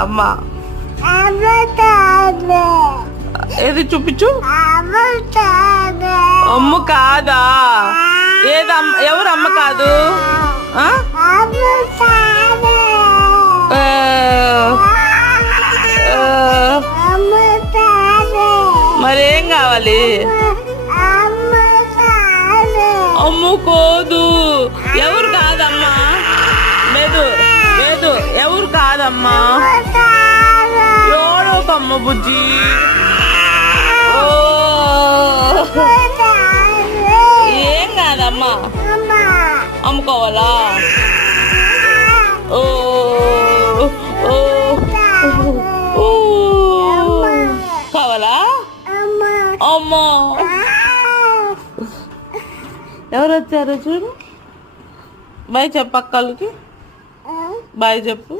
అమ్మా ఏది చూపించు. అమ్మ కాదా? ఎవరు అమ్మ కాదు? మరేం కావాలి? అమ్ము కోదు. ఎవరు కాదమ్మా? లేదు లేదు, ఎవరు కాదమ్మా? ఎవరొకమ్మ బుజ్జి. ఏం కాదమ్మా, అమ్ముకోవాలా? ఓ కావాలా? అమ్మా ఎవరు వచ్చారు చూడు. బాయ్ చెప్పు అక్కలకి. బాయ్ చెప్పు.